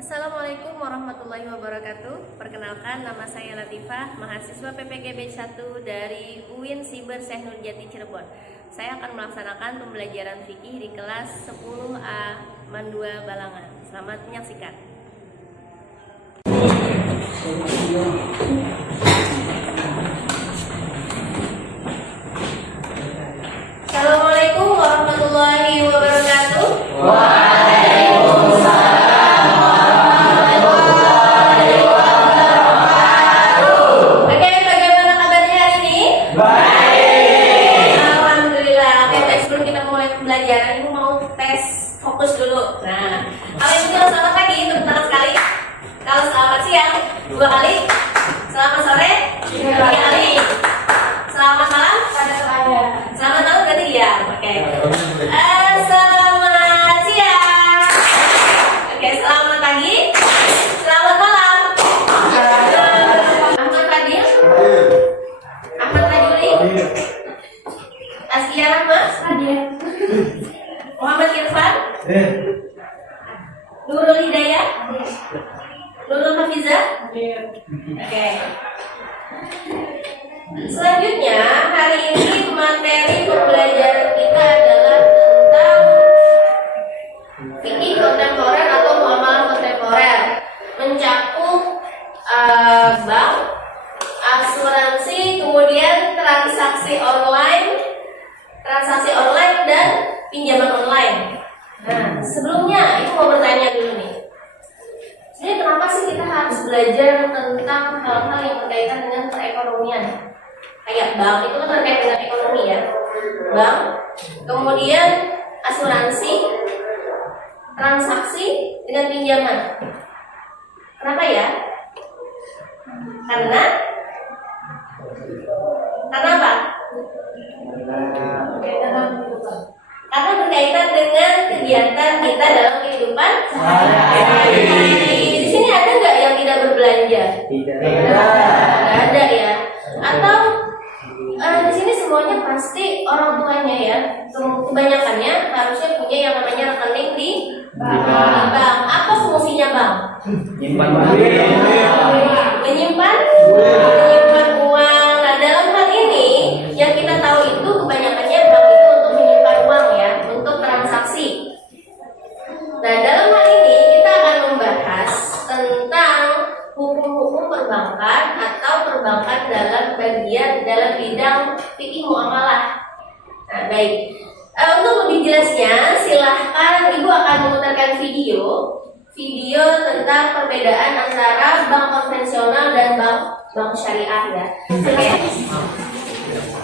Assalamualaikum warahmatullahi wabarakatuh. Perkenalkan, nama saya Latifah, mahasiswa PPG Batch 1 dari UIN Siber Syekh Nurjati Cirebon. Saya akan melaksanakan pembelajaran fikih di kelas 10A Mandua Balangan. Selamat menyaksikan. Assalamualaikum warahmatullahi wabarakatuh. Pembelajaran ini mau tes fokus dulu. Nah, kalau yang bilang selamat pagi, tepuk tangan sekali. Kalau selamat siang, 2 kali. Selamat sore, 3 kali. Selamat malam, selamat malam berarti diam. Oke. Selamat siang. Oke, selamat pagi. Selamat malam. Ahmad Fadil. Ahmad Fadili. Askia Mas Hadir. Muhammad Irfan. Nurul Hidayah. Nurul Hafizah. Oke. Selanjutnya, hari ini materi pembelajaran kita adalah tentang fikih kontemporer atau muamalah kontemporer, mencakup bank, asuransi, kemudian transaksi online dan pinjaman online. Nah, sebelumnya itu mau bertanya dulu nih. Sebenarnya kenapa sih kita harus belajar tentang hal-hal yang berkaitan dengan perekonomian? Kayak bank itu kan terkait dengan ekonomi ya. Bank, kemudian asuransi, transaksi dengan pinjaman. Kenapa ya? Karena apa? Karena berkaitan dengan kegiatan kita dalam kehidupan sehari-hari. Di sini ada nggak yang tidak berbelanja? Tidak ada ya. Atau di sini semuanya pasti orang tuanya ya. Kebanyakannya harusnya punya yang namanya rekening di bank. Apa fungsinya bank? Menyimpan uang. Nah, dalam hal ini yang kita tahu itu kebanyakannya bank itu untuk menyimpan uang ya, untuk transaksi. Nah, dalam hal ini kita akan membahas tentang hukum-hukum perbankan atau perbankan dalam bidang fikih muamalah. Nah, baik. Untuk lebih jelasnya, silahkan Ibu akan memutarkan video tentang perbedaan antara bank konvensional dan bank syariah ya. Oke.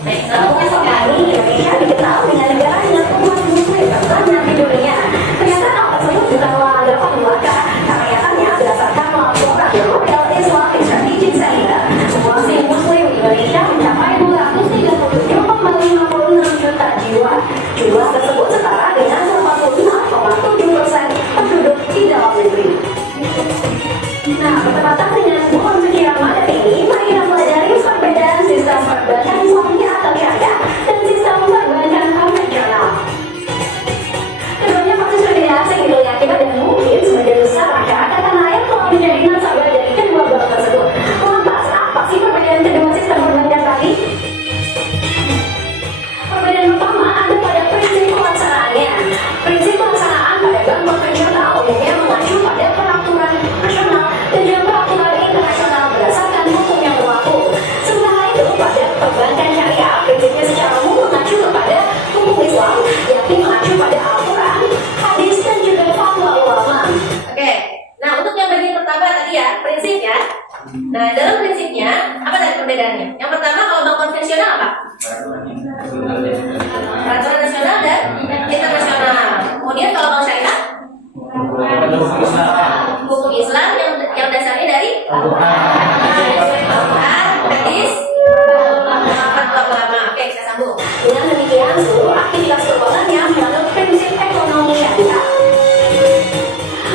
Baik, selanjutnya sekali Indonesia dikenal dengan negara yang umat muslim terbanyak di dunia. Ternyata hal tersebut bukan anggapan belaka. Kenyataannya berdasarkan laporan model Islamic Strategic Center, populasi muslim di Indonesia mencapai 237,56 juta jiwa. Jumlah tersebut setara dengan 86,7% penduduk di dalam negeri. Nah, bertepatan dengan bulan suci Ramadan ini, mari kita pelajari perbedaan sistem perbankan Islamiyah atau syariah dan sistem perbankan konvensional. Keduanya pasti sudah tidak asing di telinga kita dan mungkin sebagian besar masyarakat tanah air telah menjadi nasabah dari kedua bank tersebut. Lantas, apa sih perbedaan kedua sistem perbankan tadi? Perbedaan pertama ada pada prinsip pelaksanaannya. Prinsip pelaksanaan pada bank konvensional umumnya mengacu pada peraturan nasional dan juga peraturan internasional berdasarkan hukum yang berlaku. Sementara itu, pada perbankan syariah, prinsipnya secara umum mengacu kepada hukum Islam, yakni mengacu pada Al-Quran, hadis, dan juga fatwa ulama. Oke, nah untuk yang bagian pertama tadi ya, prinsip ya. Nah, dalam prinsipnya, apa tadi perbedaannya? Yang pertama, kalau bank konvensional apa? Peraturan nasional dan internasional. Kemudian kalau bank syariah, hukum Islam yang dasarnya dari Al-Quran, hadis, fatwa ulama. Oke, kita sambung. Dengan demikian, seluruh aktivitas keuangannya menganut prinsip ekonomi syariah.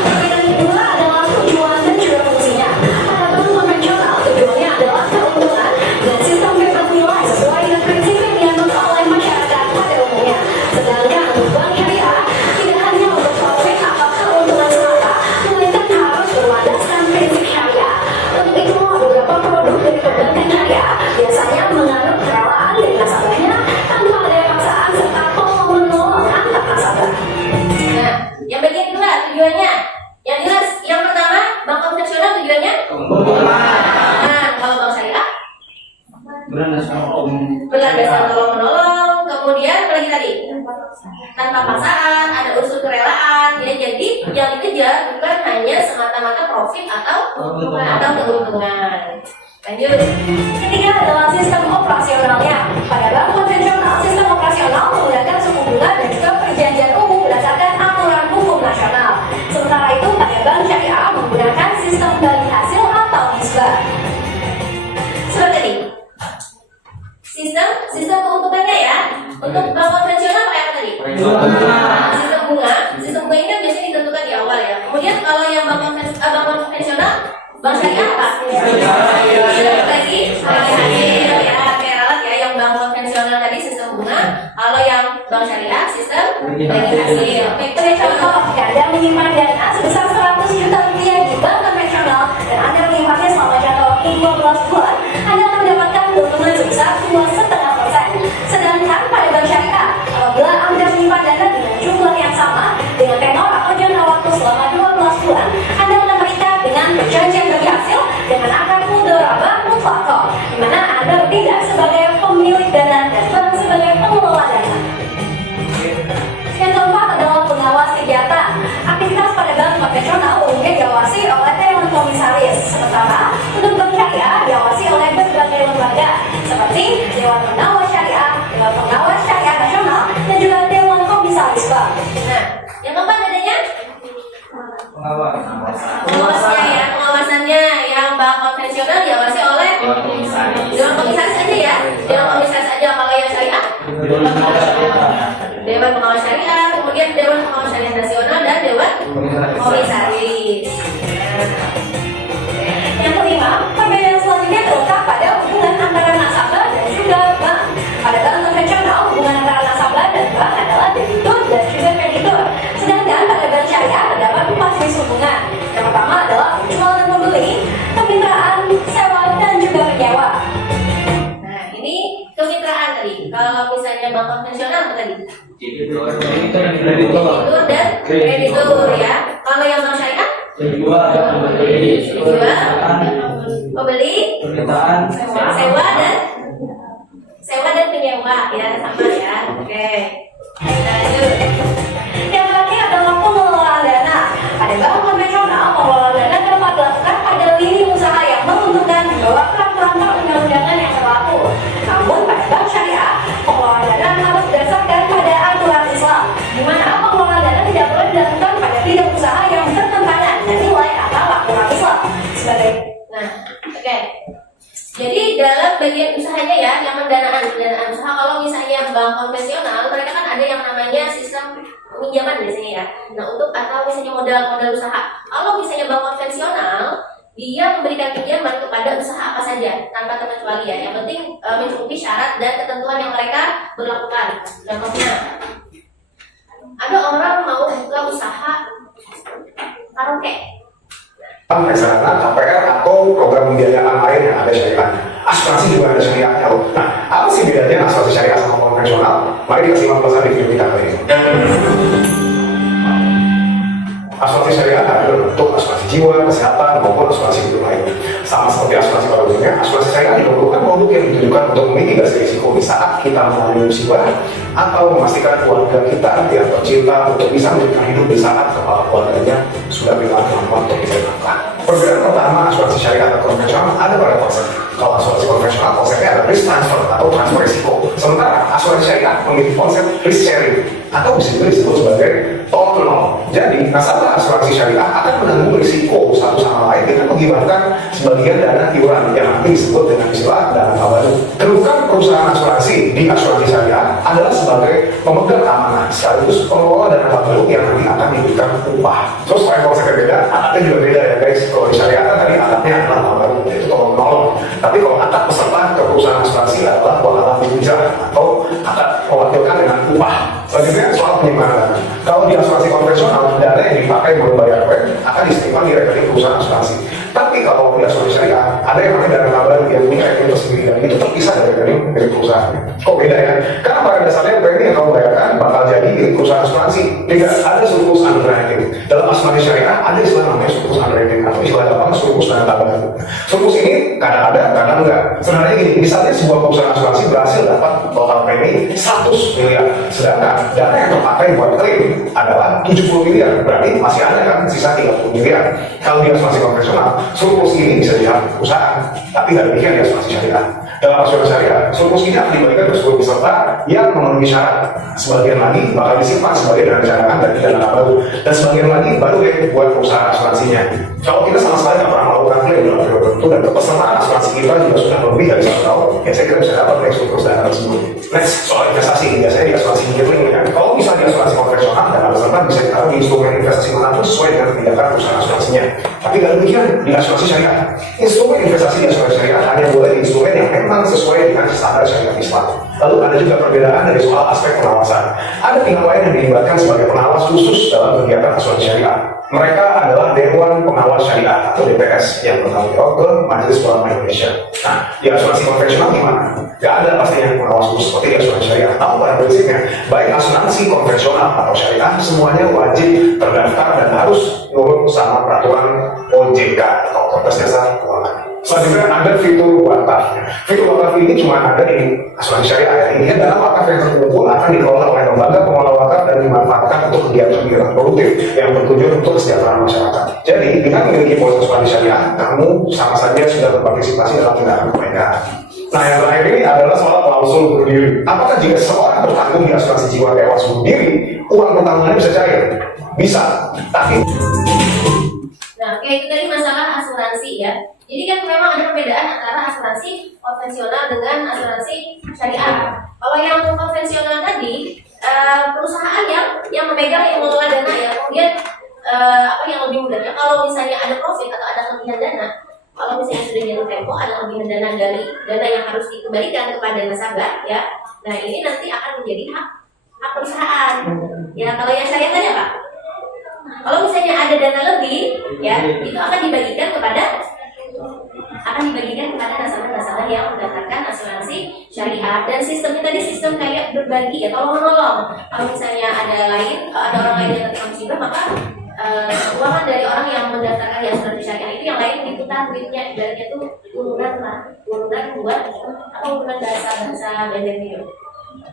Perbedaan kedua adalah tujuan dan juga fungsinya. Pada bank konvensional, tujuannya adalah keuntungan dan sistem bebas nilai sesuai dengan prinsip yang dianut oleh masyarakat pada umumnya. Sedangkan untuk bank syariah tidak hanya untuk profit atau keuntungan semata, berlandaskan tolong menolong, kemudian apa lagi tadi? Tanpa paksaan, ada unsur kerelaan, ya. Jadi yang dikejar bukan hanya semata-mata profit atau keuntungan. Lanjut. Ketiga adalah sistem operasionalnya. Pada bank konvensional, sistem operasional menggunakan suku bunga dan juga perjanjian umum berdasarkan aturan hukum nasional. Sementara itu pada bank syariah menggunakan sistem bagi hasil atau hisbah. Seperti ini. Sistem keuntungannya ya. Untuk bank konvensional pakai apa tadi? Sistem bunga. Sistem bunga ini kan biasanya ditentukan di awal ya. Kemudian kalau yang bank konvensional, bank syariah apa? Lagi hasil ya, kayak alat ya. Yang bank konvensional tadi sistem bunga. Kalau yang bank syariah sistem bagi hasil. Oke, Sebagai contoh, jika Anda menyimpan dana sebesar 100 juta rupiah di bank konvensional dan Anda menyimpannya selama jangka waktu 12 bulan, Anda akan mendapatkan keuntungan sebesar 2,5%. Sedangkan pada bank syariah, apabila Anda menyimpan dana dengan jumlah yang sama dengan tenor atau jangka waktu selama 12 bulan, Anda akan terikat dengan perjanjian bagi hasil dengan akad mudharabah mutlaqah, di mana Anda bertindak sebagai pemilik dana dan bank sebagai pengelola dana. Yang keempat adalah pengawas kegiatan. Aktivitas pada bank konvensional umumnya diawasi oleh dewan komisaris, sementara untuk bank syariah diawasi oleh berbagai lembaga seperti Dewan Pengawas Syariah, Dewan Pengawas Syariah Nasional, dan juga Dewan Komisaris Bank. Nah, yang keempat adanya pengawasnya ya, pengawasannya yang bank konvensional diawasi oleh Dewan Komisaris aja ya, Dewan Komisaris aja. Kalau yang syariah Dewan Pengawas Syariah, kemudian Dewan Pengawas Syariah Nasional dan Dewan Komisaris. Yang kelima, perbedaan selanjutnya terletak pada hubungan antara nasabah dan juga bank. Pada bank konvensional, hubungan antara nasabah dan bank adalah debitur dan juga kreditur. Sedangkan pada bank syariah terdapat 4 jenis hubungan. Yang pertama adalah jual dan membeli, kemitraan, sewa, dan juga penyewa. Nah, ini kemitraan tadi. Kalau misalnya bank konvensional apa tadi? Debitur dan kreditur ya. Kalau yang bank syariah? Jual, pembeli, sewa dan penyewa ya, sama ya. Oke. Lanjut. Yang terakhir adalah pengelolaan dana. Pada bank konvensional, pengelolaan dana dapat dilakukan pada lini usaha yang menguntungkan di bawah peraturan perundang-undangan yang berlaku. Namun pada bank syariah, pengelolaan dana harus berdasarkan pada aturan Islam, di mana pengelolaan dana tidak boleh dilakukan pada bidang usaha yang bertentangan dengan nilai atau aturan Islam. Sebagai Oke. Jadi dalam bagian usahanya ya, yang pendanaan usaha, kalau misalnya bank konvensional, mereka kan ada yang namanya sistem pinjaman biasanya ya. Nah, untuk atau misalnya modal usaha. Kalau misalnya bank konvensional, dia memberikan pinjaman kepada usaha apa saja tanpa terkecuali ya. Yang penting mencukupi syarat dan ketentuan yang mereka berlakukan. Contohnya, ada orang mau buka usaha karaoke. Misalnya KPR atau program pembiayaan lain yang ada syariahnya. Asuransi juga ada syariahnya. Nah, apa sih bedanya asuransi syariah sama konvensional? Mari kita simak pesan di video kita kali ini. Asuransi syariah ada untuk asuransi jiwa, kesehatan, maupun asuransi hidup lain. Sama seperti asuransi pada umumnya, asuransi syariah diperlukan produk yang ditujukan untuk memitigasi risiko di saat kita mengalami musibah atau memastikan keluarga kita yang tercinta untuk bisa melanjutkan hidup di saat kepala keluarganya sudah kehilangan kemampuan untuk mencari nafkah. Perbedaan pertama asuransi syariah atau konvensional ada pada konsep. Kalau asuransi konvensional konsepnya adalah risk transfer atau transfer risiko. Sementara asuransi syariah memiliki konsep risk sharing atau bisa juga disebut sebagai tol menol. Jadi nasabah asuransi syariah akan menanggung risiko satu sama lain dengan menghibahkan sebagian dana iuran yang nanti disebut dengan istilah dana tabaruk. Kedudukan perusahaan asuransi di asuransi syariah adalah sebagai pemegang amanah sekaligus pengelola dana tabaruk yang nanti akan diberikan upah. Terus selain konsepnya beda, akadnya juga beda ya guys. Kalau di syariah kan tadi akadnya adalah tabaruk, yaitu tolong menolong. Tapi kalau akad peserta ke perusahaan asuransi adalah wakalah pinjam atau akad mewakilkan dengan upah. Selanjutnya soal penyimpanan. Kalau di asuransi konvensional, dana yang dipakai untuk membayar rent akan disimpan di rekening perusahaan asuransi. Tapi kalau di asuransi syariah, ada yang namanya dana tabaruk yang punya rekening tersendiri dan itu terpisah dari rekening milik perusahaan. Kok beda ya? Karena pada dasarnya rekening yang kamu bayarkan bakal jadi milik perusahaan asuransi. Tidak ada surplus underwriting. Dalam asuransi syariah ada istilah namanya surplus underwriting atau istilah gampang surplus dana tabaruk. Surplus ini kadang ada, kadang enggak. Sebenarnya gini, misalnya sebuah perusahaan asuransi berhasil dapat total premi 100 miliar, sedangkan dana yang terpakai buat klaim adalah 70 miliar, berarti masih ada kan sisa 30 miliar. Kalau di asuransi konvensional, surplus ini bisa dilihat perusahaan, tapi nggak demikian di asuransi syariah. Dalam asuransi syariah, surplus ini akan diberikan ke seluruh peserta yang memenuhi syarat. Sebagian lagi bakal disimpan sebagai dana cadangan dan dana baru, dan sebagian lagi baru deh buat perusahaan asuransinya. Kalau kita sama sekali nggak pernah melakukan klaim dalam periode tertentu dan kepesertaan asuransi kita juga sudah lebih dari 1 tahun, ya saya kira bisa dapat dari surplus dana tersebut. Next, soal investasi, biasanya di asuransi unit-link ya. Kalau misalnya di asuransi konvensional, dana peserta bisa ditaruh di instrumen investasi manapun sesuai dengan kebijakan perusahaan asuransinya. Tapi nggak demikian di asuransi syariah. Instrumen investasi di asuransi syariah hanya boleh di instrumen yang memang sesuai dengan standar syariat Islam. Lalu ada juga perbedaan dari soal aspek pengawasan. Ada pihak lain yang dilibatkan sebagai pengawas khusus dalam kegiatan asuransi syariah. Mereka adalah Dewan Pengawas Syariah atau DPS yang bertanggung jawab ke Majelis Ulama Indonesia. Nah, di asuransi konvensional gimana? Gak ada pastinya pengawas khusus seperti di asuransi syariah. Namun pada prinsipnya, baik asuransi konvensional atau syariah, semuanya wajib terdaftar dan harus nurut sama peraturan OJK atau Otoritas Jasa Keuangan. Selanjutnya ada fitur wakaf. Fitur wakaf ini cuma ada di asuransi syariah ya. Ini adalah wakaf yang terkumpul akan dikelola oleh lembaga pengelola wakaf dan dimanfaatkan untuk kegiatan-kegiatan produktif yang bertujuan untuk kesejahteraan masyarakat. Jadi dengan memiliki polis asuransi syariah, kamu sama saja sudah berpartisipasi dalam tindakan mereka. Nah yang terakhir ini adalah soal klausul bunuh diri. Apakah jika seseorang bertanggung di asuransi jiwa tewas bunuh diri, uang pertanggungannya bisa cair? Bisa, tapi Nah, kayak itu tadi masalah asuransi ya. Jadi kan memang ada perbedaan antara asuransi konvensional dengan asuransi syariah. Kalau yang konvensional tadi, perusahaan yang memegang yang mengelola dana ya, kemudian yang lebih mudahnya kalau misalnya ada profit atau ada kelebihan dana, kalau misalnya sudah jatuh tempo ada kelebihan dana dari dana yang harus dikembalikan kepada nasabah ya. Nah ini nanti akan menjadi hak perusahaan. Ya kalau yang syariah tadi apa? Kalau misalnya ada dana lebih, ya itu akan dibagikan kepada nasabah-nasabah yang mendaftarkan asuransi syariah. Dan sistemnya tadi sistem kayak berbagi ya, tolong menolong. Kalau misalnya ada orang lain yang terkena musibah, maka keuangan dari orang yang mendaftarkan di asuransi syariah itu yang lain diputar duitnya, ibaratnya itu urunan buat urunan bahasa belajar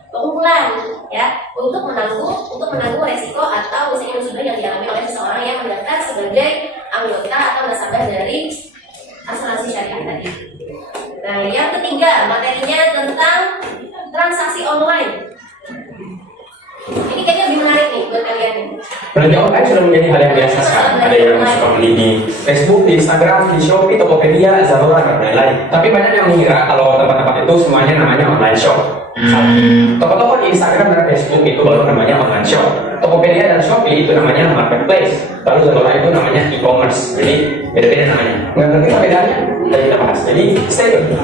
pengumpulan ya untuk menanggung resiko atau misalnya musibah yang dialami oleh seseorang yang mendaftar sebagai anggota atau nasabah dari asuransi syariah tadi. Nah yang ketiga materinya tentang transaksi online. Ini kayaknya lebih menarik nih buat kalian nih. Belanja online sudah menjadi hal yang biasa sekarang. Ada yang suka beli di Facebook, di Instagram, di Shopee, Tokopedia, Zalora, dan lain-lain. Tapi banyak yang mengira kalau tempat-tempat itu semuanya namanya online shop. Toko-toko di Instagram dan Facebook itu baru namanya online shop. Tokopedia dan Shopee itu namanya marketplace. Lalu Zalora itu namanya e-commerce. Jadi beda-beda namanya. Nggak ngerti apa bedanya? Kita bahas. Jadi stay tune.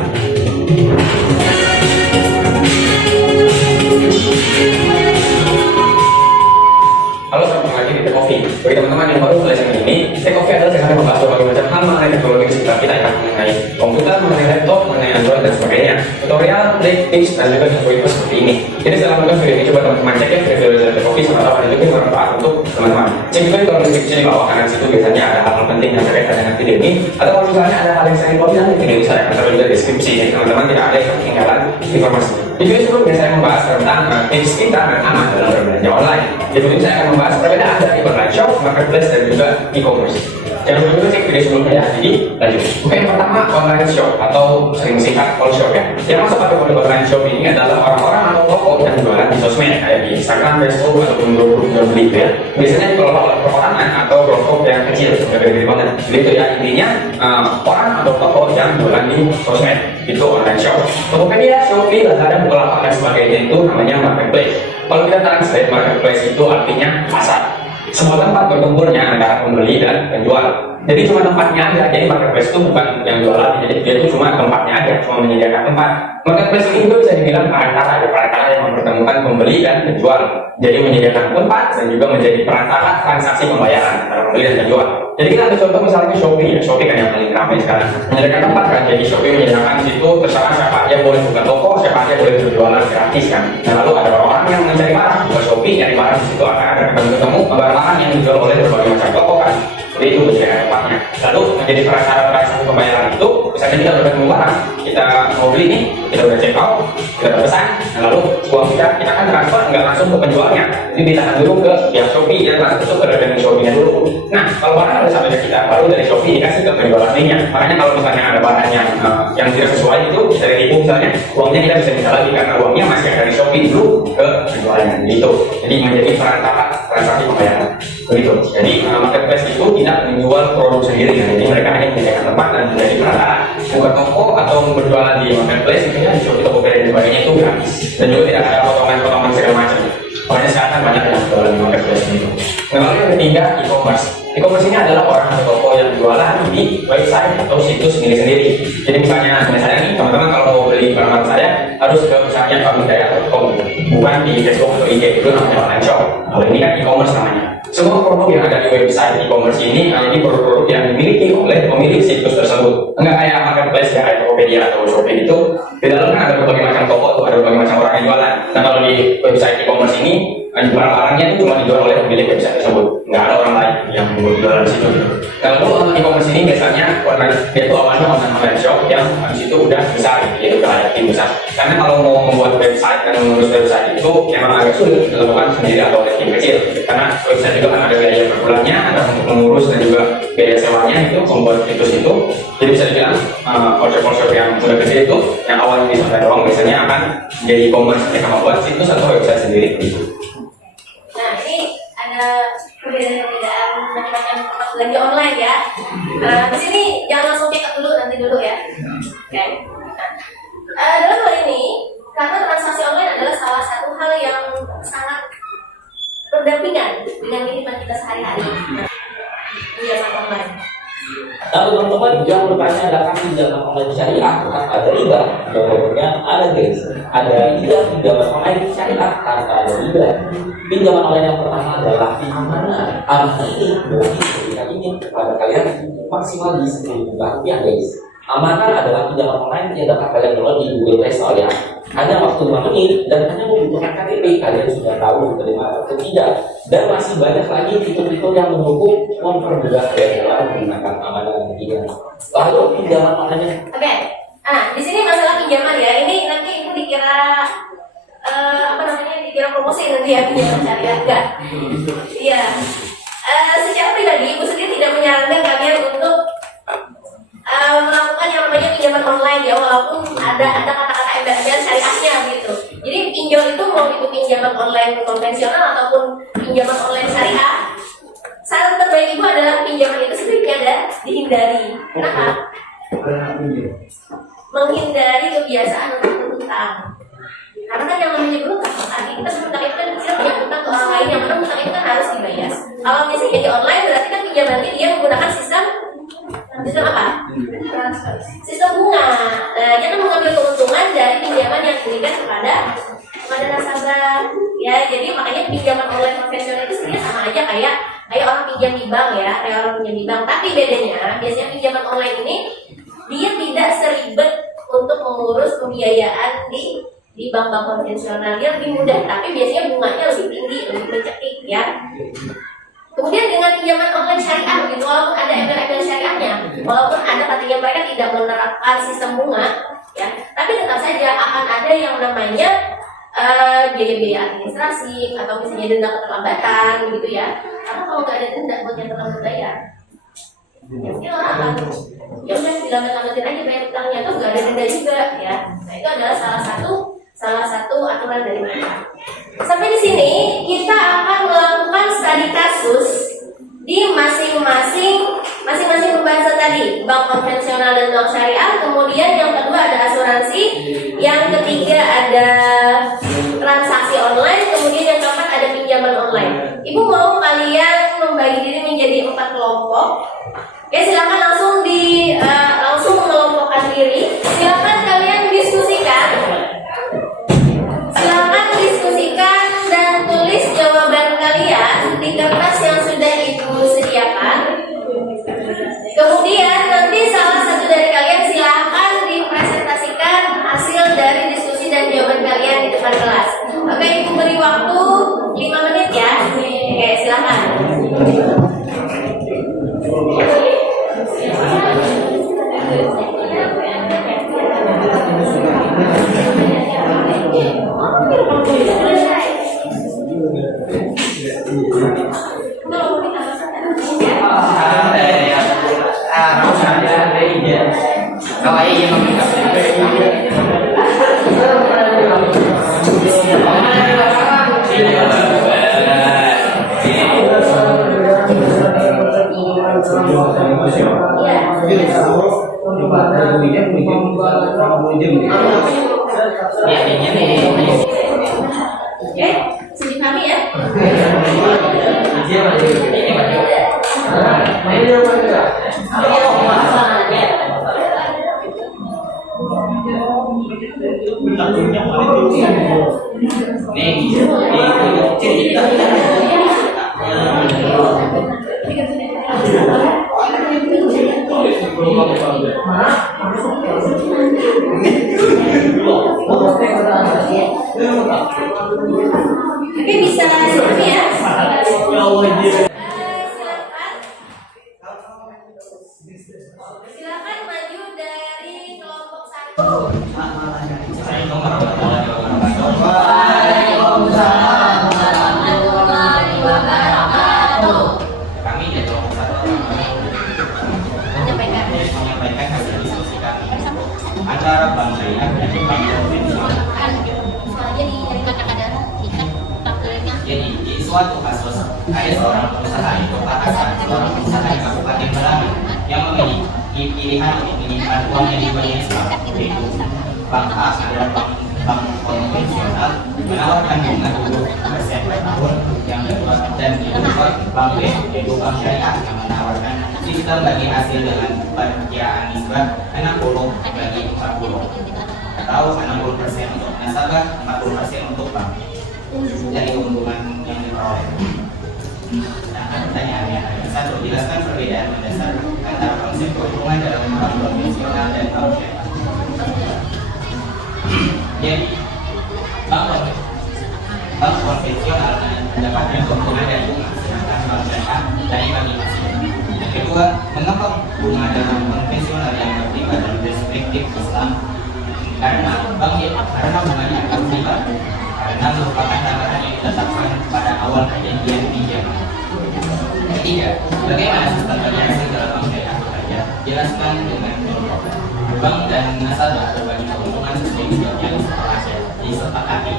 Halo, selamat datang lagi di Take Coffee. Bagi teman-teman yang baru mulai channel ini, Take Coffee adalah channel yang membahas berbagai macam hal mengenai teknologi di sekitar kita ya, mengenai komputer, mengenai laptop, mengenai Android dan sebagainya. Tutorial, trik, tips, dan juga info-info seperti ini. Jadi setelah menonton video ini, coba teman-teman cek ya review dari Take Coffee, sama tahu ada juga yang bermanfaat untuk teman-teman. Cek juga di kolom deskripsi di bawah, karena situ biasanya ada hal-hal penting yang terkait dengan video ini. Atau kalau misalnya ada hal yang saya info di video ini, saya akan taruh juga deskripsi, jadi teman-teman tidak ada yang ketinggalan informasi. Di video sebelumnya saya membahas tentang tips kita dan aman dalam berbelanja online. Di video ini saya akan membahas perbedaan dari online shop, marketplace, dan juga e-commerce. Jangan lupa juga cek video sebelumnya ya. Jadi lanjut. Oke, yang pertama online shop atau sering singkat all shop ya. Yang masuk kategori online shop ini adalah orang-orang atau toko yang jualan di sosmed kayak di Instagram, Facebook, ataupun grup-grup jual beli itu ya. Biasanya dikelola oleh perorangan atau kelompok yang kecil, gede-gede banget. Jadi itu ya intinya orang atau toko yang jualan di sosmed itu online shop. Tokopedia, Shopee, Lazada, Bukalapak dan sebagainya itu namanya marketplace. Kalau kita translate marketplace itu artinya pasar. Sebuah tempat berkumpulnya antara pembeli dan penjual. Jadi cuma tempatnya aja. Jadi marketplace itu bukan yang jualan, jadi dia itu cuma tempatnya aja, cuma menyediakan tempat. Marketplace ini juga bisa dibilang perantara yang mempertemukan pembeli dan penjual. Jadi menyediakan tempat dan juga menjadi perantara transaksi pembayaran antara pembeli dan penjual. Jadi kita ambil contoh misalnya Shopee ya. Shopee kan yang paling ramai sekarang. Menyediakan tempat kan. Jadi Shopee menyediakan situ terserah siapa aja boleh buka toko, siapa aja boleh berjualan gratis kan. Nah lalu ada orang yang mencari barang buka Shopee, nyari barang di situ akan ada ketemu barang-barang yang dijual oleh berbagai macam toko kan. Jadi itu menjadi tempatnya. Lalu menjadi perantara transaksi pembayaran itu bisa Misalnya kita udah ketemu barang, kita mau beli nih, kita udah check out, kita udah pesan, nah lalu uang kita akan transfer nggak langsung ke penjualnya, jadi ditahan dulu ke pihak Shopee, ya langsung itu ke rekening Shopee-nya dulu. Nah kalau barang udah sampai ke kita, baru dari Shopee dikasih ke penjual aslinya. Makanya kalau misalnya ada barang yang tidak sesuai itu bisa ditipu misalnya, uangnya kita bisa minta lagi karena uangnya masih ada di Shopee dulu ke penjualnya gitu. Jadi menjadi perantara transaksi pembayaran begitu. Jadi marketplace itu tidak menjual produk sendiri, jadi mereka hanya menyediakan tempat dan menjadi perantara. Buka toko atau berjualan di marketplace itu ya di Shopee, Tokopedia dan sebagainya itu gratis dan juga tidak ada potongan-potongan segala macam. Makanya sekarang banyak yang jualan di marketplace itu. Nah, lalu yang ketiga e-commerce. E-commerce ini adalah orang atau toko yang jualan di website atau situs sendiri-sendiri. Jadi misalnya saya nih, teman-teman kalau mau beli barang saya harus ke misalnya kamidaya.com, bukan di Facebook atau IG, itu namanya online shop. Kalau ini kan e-commerce namanya. Semua produk yang ada di website e-commerce ini produk-produk yang dimiliki oleh pemilik situs tersebut. Enggak kayak marketplace ya, kayak Tokopedia atau Shopee itu. Di dalam kan ada berbagai macam toko, ada berbagai macam orang yang jualan. Nah kalau di website e-commerce ini barang-barangnya itu cuma dijual oleh pemilik website tersebut, nggak ada orang lain yang berjualan di situ. Nah lalu e-commerce ini biasanya dia itu awalnya online shop yang habis itu udah besar, yaitu kayak tim besar. Karena kalau mau membuat website dan mengurus website itu memang agak sulit dilakukan sendiri atau oleh tim kecil, karena website juga kan ada biaya per bulannya, ada untuk mengurus dan juga biaya sewanya itu membuat situs itu. Jadi bisa dibilang workshop yang sudah kecil itu yang awalnya bisa doang biasanya akan menjadi e-commerce mereka membuat situs atau website sendiri begitu. Nah, ini ada perbedaan-perbedaan macam-macam tempat belanja online ya. Di sini jangan langsung check dulu, nanti dulu ya. Oke. Dalam hal ini, karena transaksi online adalah salah satu hal yang sangat berdampingan dengan kehidupan kita sehari-hari. Pinjaman online. Lalu teman-teman yang bertanya adakah pinjaman online syariah tanpa ada riba? Jawabannya ada guys. Ada tidak pinjaman online syariah tanpa ada riba. Pinjaman online yang pertama adalah amanah. Amanah ini berarti kita ingin kepada kalian maksimal di Rp10.000 guys. Amanah adalah pinjaman online yang dapat kalian download di Google Play Store ya. Hanya waktu 5 menit dan hanya membutuhkan KTP. Kalian sudah tahu terima atau tidak. Dan masih banyak lagi fitur-fitur yang mendukung mempermudah kalian dalam menggunakan amanah ini. Lalu pinjaman online. Oke. Di sini masalah pinjaman ya. Ini nanti itu dikira dikira promosi nanti ya, pinjaman syariah enggak? Iya. Secara pribadi, Ibu sendiri tidak menyarankan kalian untuk melakukan yang namanya pinjaman online ya, walaupun ada kata-kata embel-embel syariahnya gitu. Jadi pinjol itu mau itu pinjaman online konvensional ataupun pinjaman online syariah, saran terbaik Ibu adalah pinjaman itu sebaiknya ada dihindari. Kenapa? Menghindari kebiasaan untuk berutang. Karena kan yang namanya berutang, arti kita berutang itu kan kita punya utang ke orang lain, yang mana utang itu kan harus dibayar. Kalau misalnya jadi online berarti kan pinjamannya dia menggunakan sistem apa? Sistem bunga. Nah, dia kan mengambil keuntungan dari pinjaman yang diberikan kepada nasabah. Ya, jadi makanya pinjaman online konvensional itu sebenarnya sama aja kayak orang pinjam di bank ya, kayak orang pinjam di bank. Tapi bedanya, biasanya pinjaman online ini dia tidak seribet untuk mengurus pembiayaan di bank-bank konvensional. Dia lebih mudah, tapi biasanya bunganya lebih tinggi, lebih mencekik ya. Kemudian dengan pinjaman online syariah gitu, walaupun ada embel-embel syariahnya, walaupun ada katanya mereka tidak menerapkan sistem bunga, ya, tapi tetap saja akan ada yang namanya biaya-biaya administrasi atau misalnya denda keterlambatan gitu ya. Karena kalau nggak ada denda buat yang terlambat bayar, ya mungkin orang akan ya udah dilambat-lambatin aja bayar utangnya, atau nggak ada denda juga ya. Nah itu adalah salah satu aturan dari mereka. Sampai di sini kita akan melakukan studi kasus di masing-masing pembahasan tadi, bank konvensional dan bank syariah. Kemudian yang kedua ada asuransi, yang ketiga ada transaksi online, kemudian yang keempat ada pinjaman online. Ibu mau kalian membagi diri menjadi 4 kelompok. Oke, silakan langsung mengelompokkan diri. Silakan kalian diskusikan. Silakan diskusikan dan tulis jawaban kalian di kertas yang sudah Ibu sediakan. Kemudian nanti salah satu dari kalian silakan dipresentasikan Oke, sini kami ya. Oke, bisa sini ya. Silakan maju dari kelompok 1. Kami dari kelompok 1 Menyampaikan. menyampaikan hasil diskusi kami antara bank syariah dan bank konvensional. Jadi di suatu kasus ada seorang pengusaha itu atasan seorang pengusaha di Kabupaten Merangi yang memiliki pilihan untuk menyimpan uang yang dibayar Islam, yaitu bank A adalah bank konvensional menawarkan bunga 20% per tahun, yang kedua dan kedua bank B yaitu bank syariah yang menawarkan sistem bagi hasil dengan perkiraan nisbah 60 bagi 40 atau 60% untuk nasabah, 40% untuk bank dari keuntungan yang diperoleh. Nah, pertanyaannya adalah satu, jelaskan perbedaan mendasar antara konsep keuntungan dalam bank konvensional dan bank syariah. Jadi, bank konvensional mendapatkan keuntungan dari bunga, sedangkan bank syariah dari bagi hasil. Yang kedua, mengapa bunga dalam konvensional yang beribadah dalam perspektif Islam? Karena bunganya akan riba, karena merupakan tambahan yang ditetapkan pada awal perjanjian pinjaman. Ketiga, bagaimana sistem bagi hasil dalam bank syariah bekerja? Jelaskan dengan contoh. Bank dan nasabah berbagi keuntungan sesuai dengan yang disepakati.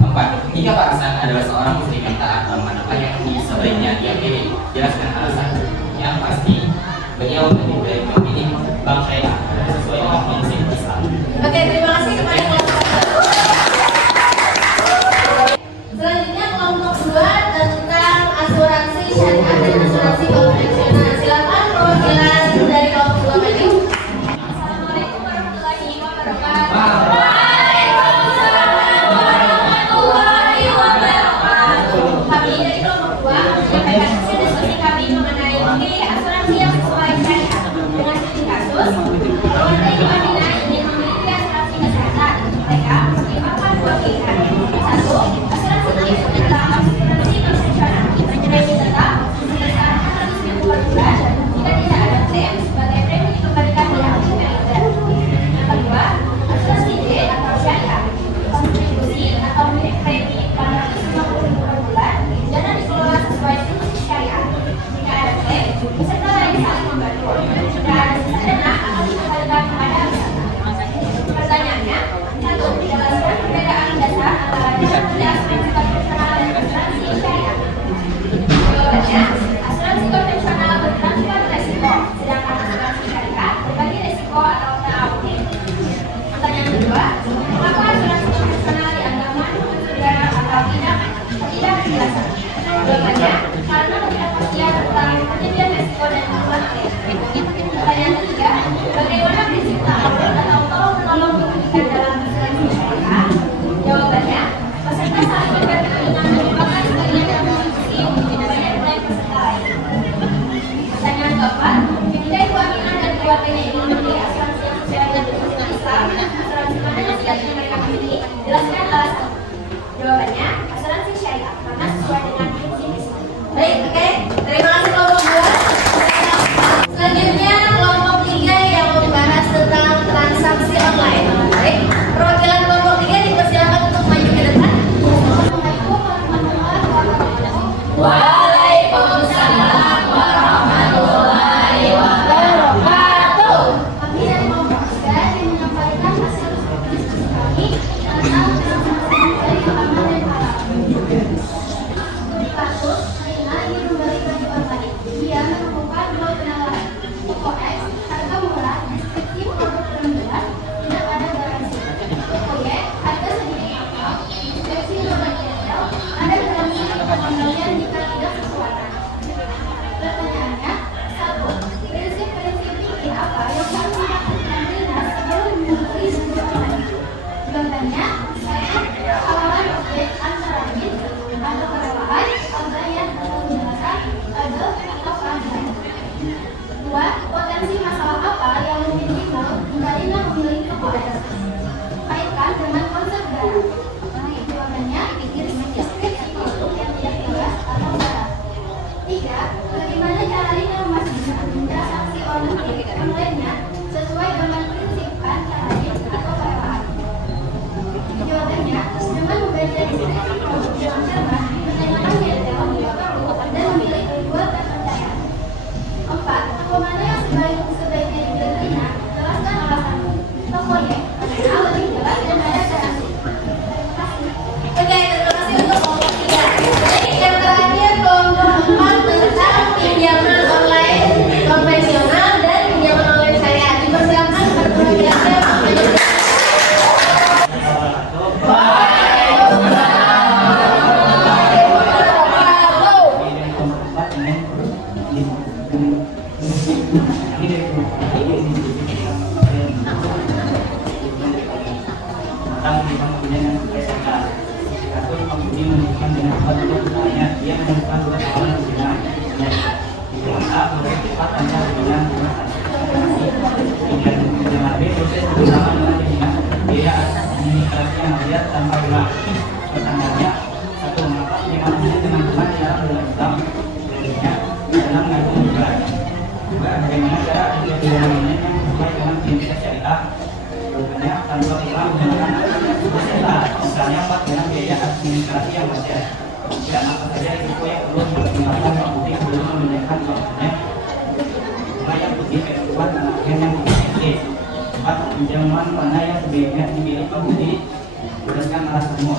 4. Jika pasangan adalah seorang muslim yang taat, manakah yang sebaiknya dia pilih? Jelaskan alasan. Yang pasti, beliau lebih baik memilih bank syariah sesuai dengan prinsip Islam. Oke, terima kasih kepada kelompok 1. Selanjutnya kelompok 2 tentang asuransi syariah dan asuransi konvensional. Silakan perwakilan dari kelompok 2 maju. Assalamualaikum warahmatullahi wabarakatuh. Waalaikumsalam warahmatullahi wabarakatuh. Kami dari kelompok 2 menyampaikan hasil diskusi kami mengenai memilih asuransi yang sesuai syariah. Dengan studi kasus, keluarga Ibu Aminah ingin memiliki asuransi kesehatan. Mereka mempertimbangkan dua pilihan. Satu, asuransi konvensional atau asuransi konvensional. Premi tetap sebesar 400.000 per bulan. Jika tidak ada klaim, sebagai premi dikembalikan di akhir periode. Yang kedua, asuransi D atau syariah. Kontribusi atau milik premi 450.000 per bulan. Dana dikelola sesuai prinsip syariah. Jika ada klaim, peserta lain saling membantu. Jika ada sisa dana akan dikembalikan kepada peserta. Pertanyaannya, satu, jelaskan perbedaan dasar antara dana kerja asuransi konvensional dan asuransi syariah. Jawabannya, asuransi konvensional bertransfer resiko, sedangkan asuransi syariah berbagi resiko atau ta'awun. Pertanyaan kedua, mengapa asuransi konvensional dianggap manfaat negara atau tidak? Tidak penjelasan. Jawabannya, karena tidak kepastian tentang penyedia resiko dan jumlah klaim. Pertanyaan ketiga, bagaimana prinsip ta'awun atau tolong menolong diberikan dalam asuransi syariah? Jawabannya, peserta saling berbagi dengan merupakan bagian yang kontribusi untuk membayar klaim peserta lain. Pertanyaan keempat, ketika Ibu Aminah dan keluarganya ingin memilih asuransi yang sesuai dengan prinsip Islam, asuransi mana yang sebaiknya mereka pilih? Jelaskan alasan. Jawabannya, asuransi syariah karena sesuai dengan prinsip Islam. Baik, oke. Terima kasih kelompok 2. Selanjutnya kelompok 3 yang membahas tentang transaksi online. Baik, perwakilan kelompok 3 dipersilakan untuk maju ke depan. Assalamualaikum warahmatullahi wabarakatuh. Waalaikumsalam warahmatullahi wabarakatuh. Kami dari kelompok 3 ingin menyampaikan hasil diskusi kami tentang transaksi dari aman dan halal. Studi kasus, Rina ingin memberikan online. Dia menemukan dua penawaran. Toko X, harga murah, deskripsi produk rendah, tidak ada garansi. kaitkan dengan konsep garam. Jawabannya listrik atau yang tidak bebas atau garam. 3. Bagaimana caranya memastikan transaksi online-nya sesuai dengan prinsip antara atau kelewaan? Jawabannya dengan membaca deskripsi produk dengan cermat, menanyakan detail, dan memilih kedua terpercaya. 4. Toko mana yang sebaiknya dibeli Rina? Jelaskan alasanmu. Toko Y, karena lebih jelas dan ada garansi. Terima kasih. Oke, terima kasih untuk kelompok 3. Jadi yang terakhir kelompok 4 tentang pinjaman online konvensional dan pinjaman online syariah. Dipersilakan berkoordinasi mengenai bagaimana cara penjualannya yang sesuai dengan prinsip syariah, tentunya tanpa hilang menggunakan syariah. Misalnya Pak dengan biaya administrasi yang wajar. Dan apa saja risiko yang perlu dipertimbangkan penting sebelum memindahkan uangnya. Mulai yang putih ketentuan agen yang dimiliki. 4. Pinjaman mana yang sebaiknya dimiliki pembeli berdasarkan alasanmu.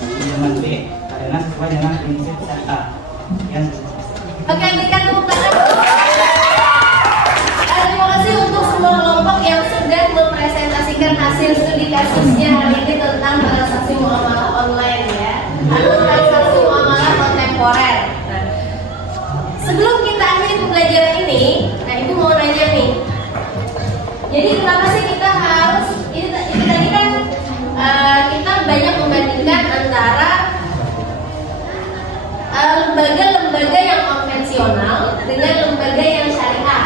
Pinjaman B karena sesuai dengan prinsip syariah. Yang Oke, berikan tepuk tangan. Terima kasih untuk semua kelompok yang sudah mempresentasikan hasil studi kasusnya hari ini tentang transaksi muamalah online ya, atau transaksi muamalah kontemporer. Nah, sebelum kita akhiri pembelajaran ini, nah Ibu mau nanya nih. Jadi kenapa sih kita harus ini tadi kan kita banyak membandingkan antara lembaga-lembaga yang konvensional dengan lembaga yang syariah.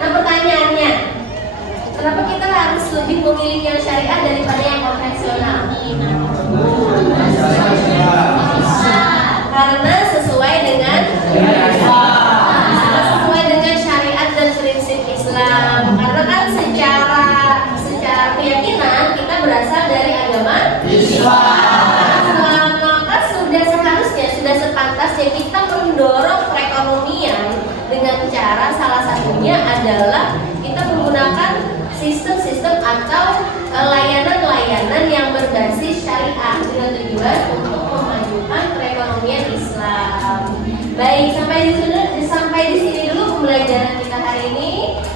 Nah pertanyaannya, kenapa kita harus lebih memilih yang syariah daripada yang konvensional? Karena sesuai dengan syariat dan prinsip Islam. Karena kan secara keyakinan kita berasal dari agama Islam. Maka sudah seharusnya, sudah sepantasnya kita mendorong perekonomian dengan cara salah satunya adalah kita menggunakan sistem-sistem atau layanan-layanan yang berbasis syariah dengan tujuan untuk memajukan perekonomian Islam. Baik, sampai di sini dulu pembelajaran kita hari ini.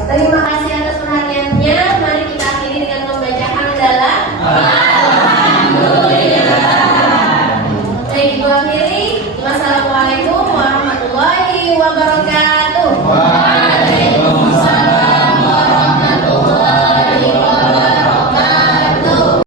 Terima kasih atas perhatiannya. Mari kita akhiri dengan membaca hamdalah.